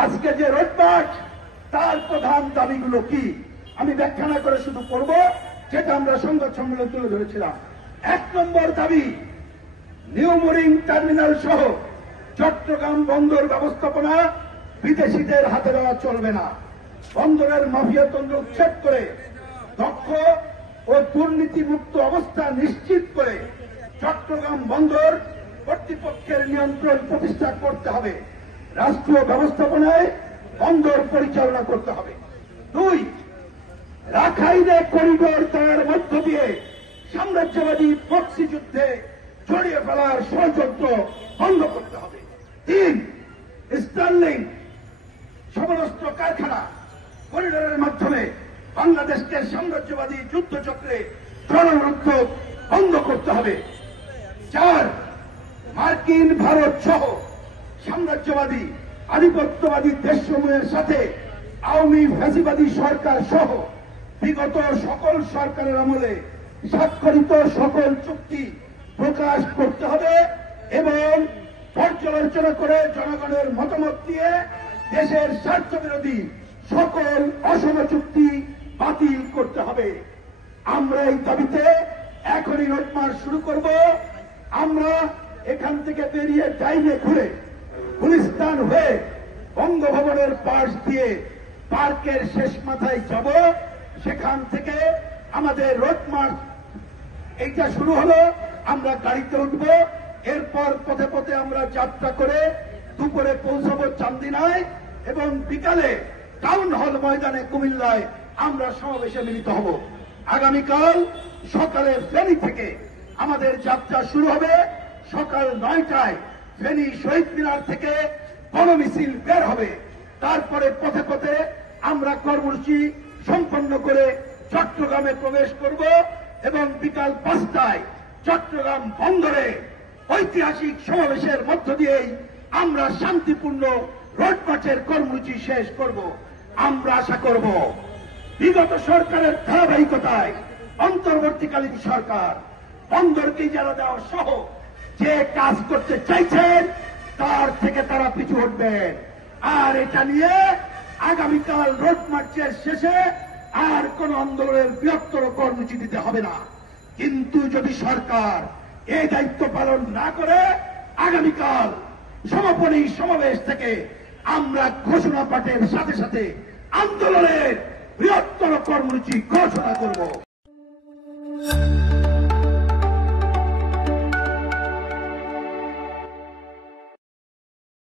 আজকে যে road March, তার প্রধান দাবিগুলো কি আমি ব্যাখ্যা না করে শুধু করব যেটা আমরা সংবাদ সম্মেলন তুলে ধরেছিলাম। 1 নম্বর দাবি, নিউ মোরিং টার্মিনাল সহ চট্টগ্রাম বন্দর ব্যবস্থাপনা বিদেশিদের হাতে দেওয়া চলবে না। বন্দরের মাফিয়াতন্ত্র উচ্ছেদ করে দক্ষ ও দুর্নীতিমুক্ত অবস্থা নিশ্চিত করে চট্টগ্রাম বন্দর কর্তৃপক্ষের নিয়ন্ত্রণ প্রতিষ্ঠা করতে হবে। রাষ্ট্রীয় ব্যবস্থাপনায় বন্দর পরিচালনা করতে হবে। 2, রাখাইনে করিডোর তৈরির মধ্য দিয়ে সাম্রাজ্যবাদী প্রক্সি যুদ্ধে জড়িয়ে ফেলার ষড়যন্ত্র বন্ধ করতে হবে। 3, স্টার্লিং সমরাস্ত্র কারখানা করিডোরের মাধ্যমে বাংলাদেশকে সাম্রাজ্যবাদী যুদ্ধচক্রে জনরুদ্ধ বন্ধ করতে হবে। 4, মার্কিন, ভারত সহ সাম্রাজ্যবাদী আধিপত্যবাদী দেশসমূহের সাথে আওয়ামী ফ্যাসিবাদী সরকার সহ বিগত সকল সরকারের আমলে স্বাক্ষরিত সকল চুক্তি প্রকাশ করতে হবে এবং পর্যালোচনা করে জনগণের মতামত দিয়ে দেশের স্বার্থ বিরোধী সকল অসম চুক্তি বাতিল করতে হবে। আমরা এই দাবিতে এখনই রোড মার্চ শুরু করব। আমরা এখান থেকে বেরিয়ে ডাইনে ঘুরে গুলিস্তান হয়ে বঙ্গভবনের পাশ দিয়ে পার্কের শেষ মাথায় যাব। সেখান থেকে আমাদের রোড মার্চ এইটা শুরু হলো। আমরা গাড়িতে উঠব, এরপর পথে পথে আমরা যাত্রা করে দুপুরে পৌঁছাবো চান্দিনায় এবং বিকালে টাউন হল ময়দানে কুমিল্লায় আমরা সমাবেশে মিলিত হব। আগামীকাল সকালে ফেনী থেকে আমাদের যাত্রা শুরু হবে। সকাল 9টায় ফেনী শহীদ মিনার থেকে গণমিছিল বের হবে। তারপরে পথে পথে আমরা কর্মসূচি সম্পন্ন করে চট্টগ্রামে প্রবেশ করব এবং বিকাল 5টায় চট্টগ্রাম বন্দরে ঐতিহাসিক সমাবেশের মধ্য দিয়েই আমরা শান্তিপূর্ণ রোড মার্চের কর্মসূচি শেষ করব। আমরা আশা করব বিগত সরকারের ধারাবাহিকতায় অন্তর্বর্তীকালীন সরকার বন্দরকে ইজারা দেওয়া সহ যে কাজ করতে চাইছেন তার থেকে তারা পিছু হটবেন। আর এটা নিয়ে আগামীকাল রোড মার্চের শেষে আর কোন আন্দোলনের বৃহত্তর কর্মসূচি দিতে হবে না। কিন্তু যদি সরকার এই দায়িত্ব পালন না করে আগামীকাল সমাপনী সমাবেশ থেকে আমরা ঘোষণা পাঠের সাথে সাথে আন্দোলনের বৃহত্তর কর্মসূচি ঘোষণা করব।